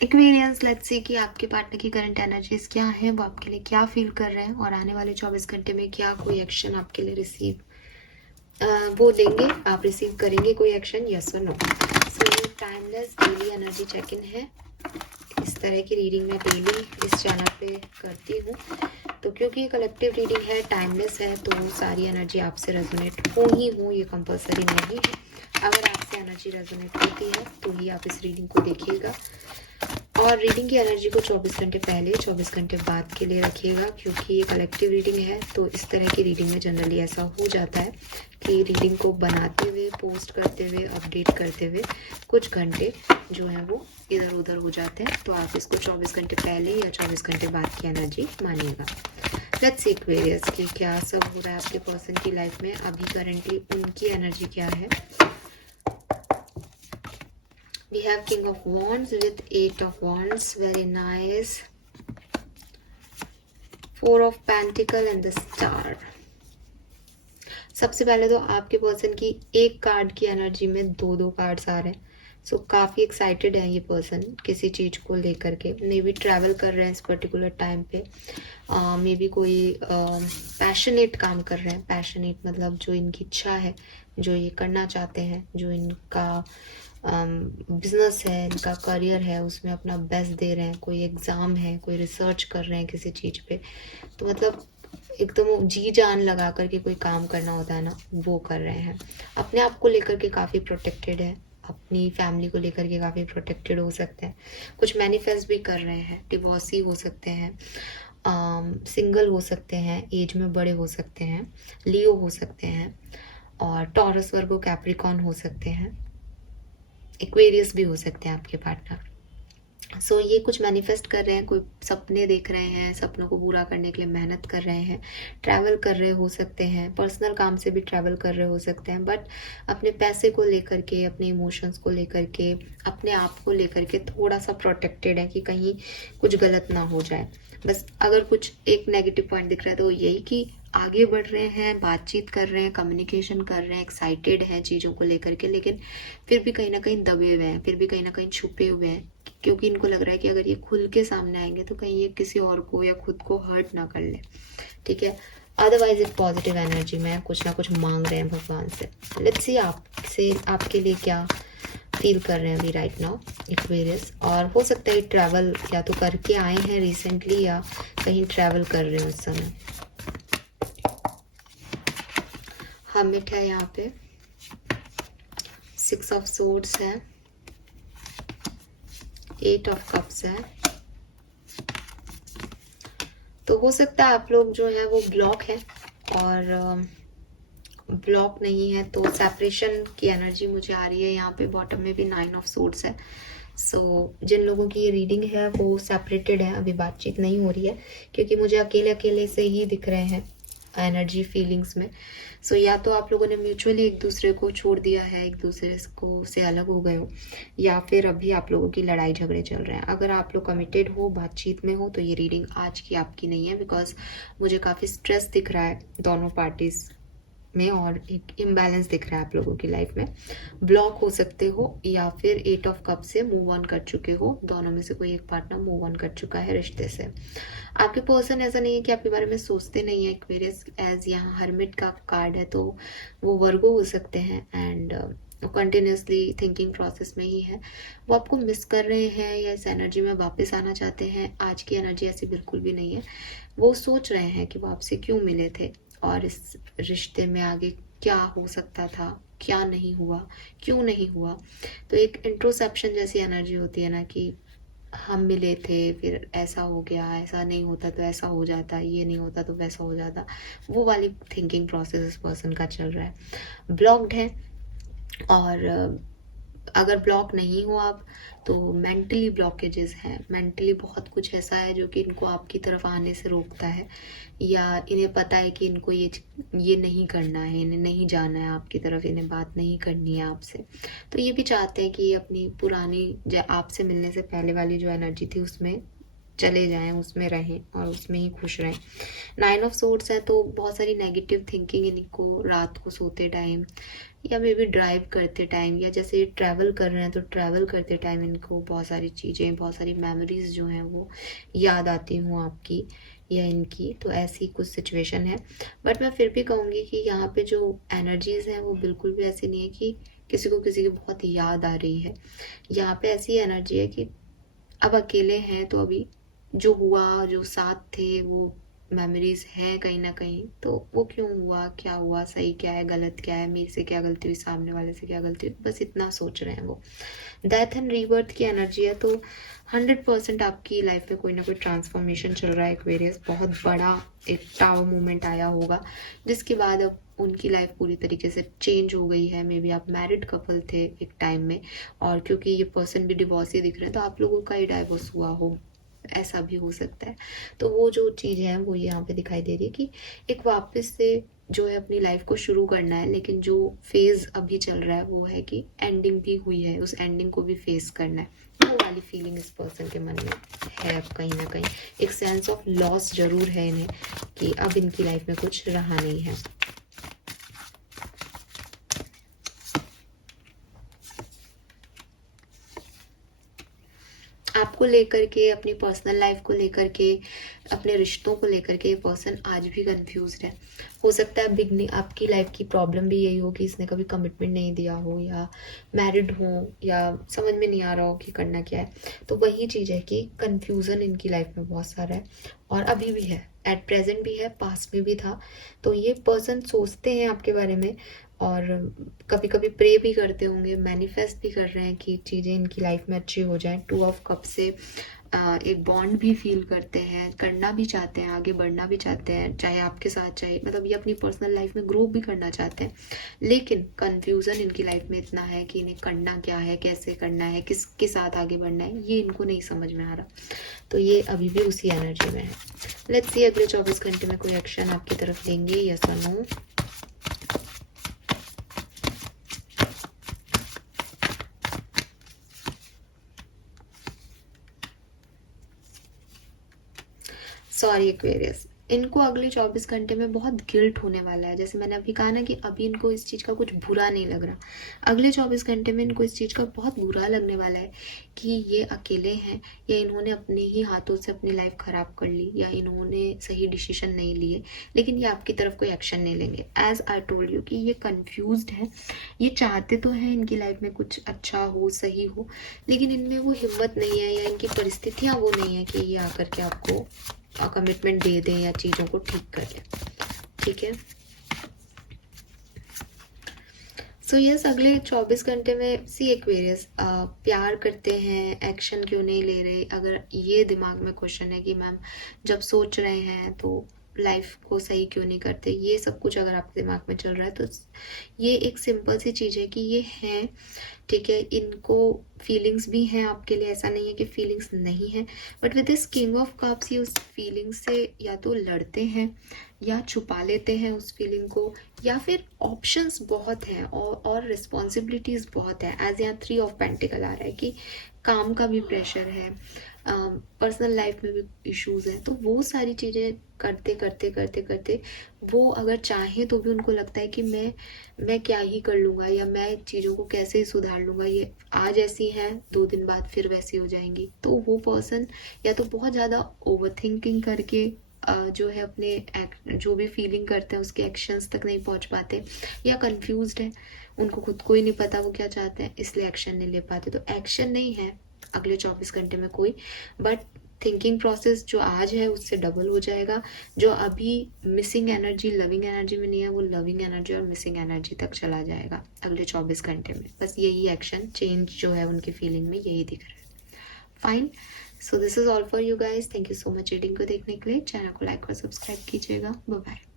Aquarians, let's see कि आपके partner की करंट एनर्जीज क्या है, वो आपके लिए क्या फील कर रहे हैं और आने वाले 24 घंटे में क्या कोई एक्शन आपके लिए वो देंगे, आप रिसीव करेंगे कोई एक्शन, यस और नो। सो ये timeless daily energy check in है। इस तरह की रीडिंग मैं डेली इस चैनल पे करती हूँ, तो क्योंकि ये कलेक्टिव रीडिंग है, टाइमलेस है, तो सारी एनर्जी आपसे रेजोनेट हो ही हो, ये कंपलसरी नहीं है। अगर आपसे एनर्जी रेजोनेट होती है तो ही आप इस रीडिंग को देखिएगा, और रीडिंग की एनर्जी को 24 घंटे पहले 24 घंटे बाद के लिए रखिएगा, क्योंकि ये कलेक्टिव रीडिंग है। तो इस तरह की रीडिंग में जनरली ऐसा हो जाता है कि रीडिंग को बनाते हुए, पोस्ट करते हुए, अपडेट करते हुए कुछ घंटे जो है वो इधर उधर हो जाते हैं। तो आप इसको 24 घंटे पहले या 24 घंटे बाद की एनर्जी मानिएगा। लेट्स सी एक्वेरियस कि क्या सब हो रहा है आपके पर्सन की लाइफ में अभी करेंटली, उनकी एनर्जी क्या है। We have King of Wands with 8 of Wands, very nice. 4 of Pentacle and the Star. सबसे पहले तो आपके पर्सन की एक कार्ड की एनर्जी में दो कार्ड्स आ रहे हैं। सो काफ़ी एक्साइटेड है ये पर्सन किसी चीज़ को लेकर के, मे बी ट्रैवल कर रहे हैं इस पर्टिकुलर टाइम पे, मे बी कोई पैशनेट काम कर रहे हैं। पैशनेट मतलब जो इनकी इच्छा है, जो ये करना चाहते हैं, जो इनका बिजनेस है, इनका करियर है, उसमें अपना बेस्ट दे रहे हैं। कोई एग्ज़ाम है, कोई रिसर्च कर रहे हैं किसी चीज़ पे, तो मतलब एकदम जी जान लगा करके कोई काम करना होता है ना, वो कर रहे हैं। अपने आप को लेकर के काफ़ी प्रोटेक्टेड है, अपनी फैमिली को लेकर के काफ़ी प्रोटेक्टेड हो सकते हैं। कुछ मैनिफेस्ट भी कर रहे हैं, डिवोर्सी हो सकते हैं, सिंगल हो सकते हैं, एज में बड़े हो सकते हैं, लियो हो सकते हैं, और टॉरस, वर्गो, कैप्रिकॉन हो सकते हैं, एक्वेरियस भी हो सकते हैं आपके पार्टनर। सो ये कुछ मैनिफेस्ट कर रहे हैं, कोई सपने देख रहे हैं, सपनों को पूरा करने के लिए मेहनत कर रहे हैं, ट्रैवल कर रहे हो सकते हैं, पर्सनल काम से भी ट्रैवल कर रहे हो सकते हैं, बट अपने पैसे को लेकर के, अपने इमोशंस को लेकर के, अपने आप को लेकर के थोड़ा सा प्रोटेक्टेड है कि कहीं कुछ गलत ना हो जाए। बस अगर कुछ एक नेगेटिव पॉइंट दिख रहा है तो यही कि आगे बढ़ रहे हैं, बातचीत कर रहे हैं, कम्युनिकेशन कर रहे हैं, एक्साइटेड हैं चीज़ों को लेकर के, लेकिन फिर भी कहीं ना कहीं दबे हुए हैं, फिर भी कहीं ना कहीं छुपे हुए हैं, क्योंकि इनको लग रहा है कि अगर ये खुल के सामने आएंगे तो कहीं ये किसी और को या खुद को हर्ट ना कर ले। ठीक है, अदरवाइज एक पॉजिटिव एनर्जी में कुछ ना कुछ मांग रहे हैं भगवान से। लेट्स सी आपसे, आपके लिए क्या फील कर रहे हैं अभी राइट नाउ एक्वेरियस। और हो सकता है ट्रैवल या तो करके आए हैं रिसेंटली, या कहीं ट्रैवल कर रहे हैं उस समय। हर्मिट है यहाँ पे, 6 ऑफ सोर्ड्स है, 8 ऑफ कप्स है। तो हो सकता है आप लोग जो है वो ब्लॉक है, और ब्लॉक नहीं है तो सेपरेशन की एनर्जी मुझे आ रही है यहाँ पे। बॉटम में भी 9 ऑफ सोर्ड्स है। सो जिन लोगों की ये रीडिंग है वो सेपरेटेड है, अभी बातचीत नहीं हो रही है, क्योंकि मुझे अकेले अकेले से ही दिख रहे हैं एनर्जी फीलिंग्स में। सो या तो आप लोगों ने म्यूचुअली एक दूसरे को छोड़ दिया है, एक दूसरे को से अलग हो गए हो, या फिर अभी आप लोगों की लड़ाई झगड़े चल रहे हैं। अगर आप लोग कमिटेड हो, बातचीत में हो, तो ये रीडिंग आज की आपकी नहीं है, बिकॉज मुझे काफ़ी स्ट्रेस दिख रहा है दोनों पार्टीज में, और एक इम्बैलेंस दिख रहा है आप लोगों की लाइफ में। ब्लॉक हो सकते हो, या फिर 8 ऑफ कप से मूव ऑन कर चुके हो, दोनों में से कोई एक पार्टनर मूव ऑन कर चुका है रिश्ते से। आपके पर्सन ऐसा नहीं है कि आपके बारे में सोचते नहीं है एक्वेरियस, एज यहाँ हर्मिट का कार्ड है, तो वो वर्गो हो सकते हैं, एंड कंटिन्यूसली थिंकिंग प्रोसेस में ही है। वो आपको मिस कर रहे हैं या इस एनर्जी में वापस आना चाहते हैं। आज की एनर्जी ऐसी बिल्कुल भी नहीं है। वो सोच रहे हैं कि वो आपसे क्यों मिले थे, और इस रिश्ते में आगे क्या हो सकता था, क्या नहीं हुआ, क्यों नहीं हुआ। तो एक इंट्रोसेप्शन जैसी एनर्जी होती है ना, कि हम मिले थे, फिर ऐसा हो गया, ऐसा नहीं होता तो ऐसा हो जाता, ये नहीं होता तो वैसा हो जाता। वो वाली थिंकिंग प्रोसेस इस पर्सन का चल रहा है। ब्लॉक्ड है, और अगर ब्लॉक नहीं हो आप, तो मेंटली ब्लॉकेजेस हैं। मेंटली बहुत कुछ ऐसा है जो कि इनको आपकी तरफ आने से रोकता है, या इन्हें पता है कि इनको ये नहीं करना है, इन्हें नहीं जाना है आपकी तरफ, इन्हें बात नहीं करनी है आपसे। तो ये भी चाहते हैं कि ये अपनी पुरानी आपसे मिलने से पहले वाली जो एनर्जी थी उसमें चले जाएं, उसमें रहें और उसमें ही खुश रहें। 9 ऑफ सोर्ड्स है तो बहुत सारी नेगेटिव थिंकिंग इनको रात को सोते टाइम या मे बी ड्राइव करते टाइम या जैसे ट्रैवल कर रहे हैं तो ट्रैवल करते टाइम इनको बहुत सारी चीज़ें, बहुत सारी मेमोरीज जो हैं वो याद आती हूँ आपकी या इनकी। तो ऐसी कुछ सिचुएशन है। बट मैं फिर भी कहूँगी कि यहाँ पे जो एनर्जीज हैं वो बिल्कुल भी ऐसी नहीं है कि किसी को किसी की बहुत याद आ रही है। यहाँ पे ऐसी एनर्जी है कि अब अकेले हैं तो अभी जो हुआ, जो साथ थे, वो मेमोरीज हैं कहीं ना कहीं। तो वो क्यों हुआ, क्या हुआ, सही क्या है, गलत क्या है, मेरे से क्या गलती हुई, सामने वाले से क्या गलती हुई, बस इतना सोच रहे हैं वो। डेथ एंड रीबर्थ की एनर्जी है तो 100% आपकी लाइफ में कोई ना कोई ट्रांसफॉर्मेशन चल रहा है। एक्वेरियस बहुत बड़ा एक टावर मोमेंट आया होगा जिसके बाद अब उनकी लाइफ पूरी तरीके से चेंज हो गई है। मे बी आप मैरिड कपल थे एक टाइम में और क्योंकि ये पर्सन भी डिवोर्सी दिख रहे हैं तो आप लोगों का ही डाइवोर्स हुआ हो, ऐसा भी हो सकता है। तो वो जो चीज़ है वो यहाँ पे दिखाई दे रही है कि एक वापस से जो है अपनी लाइफ को शुरू करना है, लेकिन जो फेज अभी चल रहा है वो है कि एंडिंग भी हुई है, उस एंडिंग को भी फेस करना है। वो वाली फीलिंग इस पर्सन के मन में है। अब कहीं ना कहीं एक सेंस ऑफ लॉस जरूर है इन्हें कि अब इनकी लाइफ में कुछ रहा नहीं है। आपको लेकर के, अपनी पर्सनल लाइफ को लेकर के, अपने रिश्तों को लेकर के ये पर्सन आज भी कंफ्यूज है। हो सकता है बिगनिंग आपकी लाइफ की प्रॉब्लम भी यही हो कि इसने कभी कमिटमेंट नहीं दिया हो या मैरिड हो या समझ में नहीं आ रहा हो कि करना क्या है। तो वही चीज़ है कि कंफ्यूजन इनकी लाइफ में बहुत सारा है और अभी भी है, एट प्रेजेंट भी है, पास्ट में भी था। तो ये पर्सन सोचते हैं आपके बारे में और कभी कभी प्रे भी करते होंगे, मैनिफेस्ट भी कर रहे हैं कि चीज़ें इनकी लाइफ में अच्छी हो जाएं। 2 ऑफ कप से एक बॉन्ड भी फील करते हैं, करना भी चाहते हैं, आगे बढ़ना भी चाहते हैं, चाहे आपके साथ, चाहे मतलब ये अपनी पर्सनल लाइफ में ग्रो भी करना चाहते हैं। लेकिन कंफ्यूजन इनकी लाइफ में इतना है कि इन्हें करना क्या है, कैसे करना है, किसके साथ आगे बढ़ना है, ये इनको नहीं समझ में आ रहा। तो ये अभी भी उसी एनर्जी में है। लेट्स सी अगले 24 घंटे में कोई एक्शन आपकी तरफ लेंगे या नो। सॉरी एक्वेरियस, इनको अगले 24 घंटे में बहुत गिल्ट होने वाला है। जैसे मैंने अभी कहा ना कि अभी इनको इस चीज़ का कुछ बुरा नहीं लग रहा, अगले 24 घंटे में इनको इस चीज़ का बहुत बुरा लगने वाला है कि ये अकेले हैं या इन्होंने अपने ही हाथों से अपनी लाइफ ख़राब कर ली या इन्होंने सही डिसीजन नहीं लिए, लेकिन ये आपकी तरफ कोई एक्शन नहीं लेंगे। एज आई टोल्ड यू कि ये कन्फ्यूज्ड है, ये चाहते तो हैं इनकी लाइफ में कुछ अच्छा हो, सही हो, लेकिन इनमें वो हिम्मत नहीं है या इनकी परिस्थितियाँ वो नहीं है कि ये आकर के आपको कमिटमेंट दे दें या चीज़ों को ठीक कर लें। ठीक है, सो यस अगले 24 घंटे में सी एक्वेरियस प्यार करते हैं, एक्शन क्यों नहीं ले रहे। अगर ये दिमाग में क्वेश्चन है कि मैम जब सोच रहे हैं तो लाइफ को सही क्यों नहीं करते, ये सब कुछ अगर आपके दिमाग में चल रहा है तो ये एक सिंपल सी चीज़ है कि ये हैं, ठीक है, इनको फीलिंग्स भी हैं आपके लिए, ऐसा नहीं है कि फीलिंग्स नहीं है। But with this king of cups ये उस फीलिंग से या तो लड़ते हैं या छुपा लेते हैं उस फीलिंग को, या फिर ऑप्शंस बहुत हैं और रिस्पॉन्सिबिलिटीज़ बहुत है। एज यहाँ 3 ऑफ पेंटिकल आ रहा है कि काम का भी प्रेशर है, पर्सनल लाइफ में भी इश्यूज हैं। तो वो सारी चीज़ें करते करते करते करते वो अगर चाहें तो भी उनको लगता है कि मैं क्या ही कर लूँगा या मैं चीज़ों को कैसे ही सुधार लूँगा, ये आज ऐसी हैं 2 दिन बाद फिर वैसी हो जाएंगी। तो वो पर्सन या तो बहुत ज़्यादा ओवर थिंकिंग करके जो है अपने जो भी फीलिंग करते हैं उसके एक्शंस तक नहीं पहुंच पाते, या कंफ्यूज्ड है, उनको खुद को ही नहीं पता वो क्या चाहते हैं इसलिए एक्शन नहीं ले पाते। तो एक्शन नहीं है अगले 24 घंटे में कोई, बट थिंकिंग प्रोसेस जो आज है उससे डबल हो जाएगा। जो अभी मिसिंग एनर्जी लविंग एनर्जी में नहीं है वो लविंग एनर्जी और मिसिंग एनर्जी तक चला जाएगा अगले 24 घंटे में। बस यही एक्शन चेंज जो है उनकी फीलिंग में यही दिख रहा है। Fine, so this is all for you guys. Thank you so much reading को देखने के लिए। चैनल को लाइक और सब्सक्राइब कीजिएगा। Bye bye.